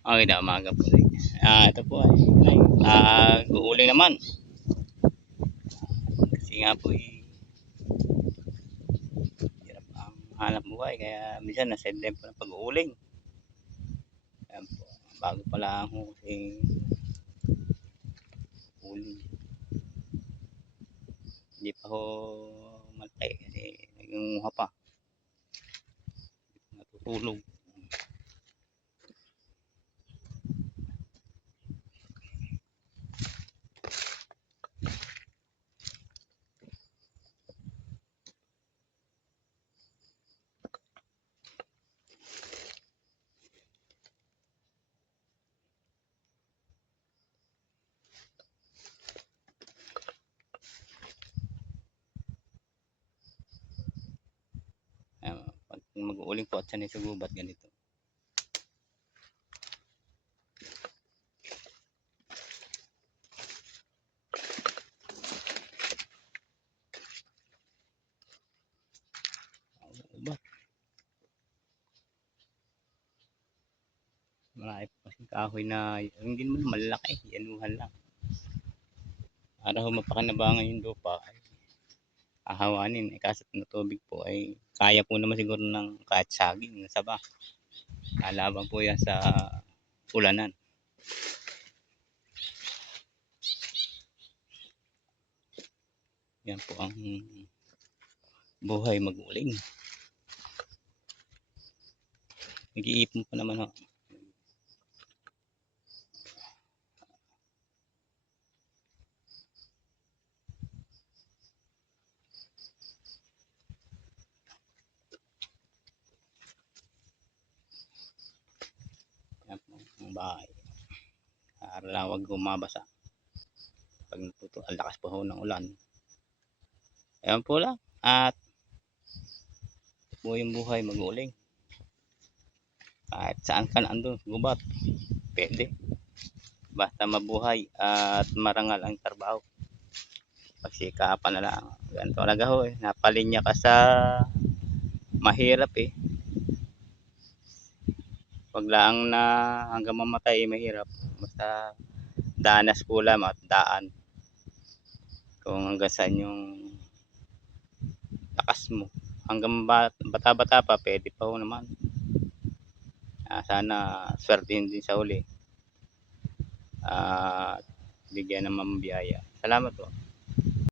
Okay na, umaga po. Ito po ay uuling naman. Kasi nga po hirap ang hanap buhay. Kaya minsan na-sideline po ng pag-uuling. Ayan po. Bago pa lang ako kasi uling. Hindi pa ho matay kasi nagmumuha pa. Natutulog. Pag mag-uuling po at sanay sa gubat ganito. Gubat. Marami pa kasing kahoy na hindi naman malaki. Yanuhan lang. Para ho mapakinabangan yung lupa ay ahawanin. Kaso na tubig po ay kaya po naman siguro ng kahit saging na saba. Kalaban po yan sa ulanan. Yan po ang buhay mag-uling. Nag-iipon pa naman ho. Yan po ang bahay. Para lang wag gumabasa. Pag natuto, ang lakas pa ho ng ulan. Ayan po lang. At po yung buhay mag-uling. Kahit saan ka na andun, gubat. Pwede. Basta mabuhay at marangal ang trabaho. Pagsikapan na lang. Ganito talaga ho eh. Napalinya ka sa mahirap eh. Wag lang na hanggang mamatay mahirap. Basta danas po lang at daan. Kung hanggang saan yung lakas mo. Hanggang bata-bata pa, pwede pa ho naman. Sana swertihin din sa uli. Bigyan ng mambiyaya. Salamat po.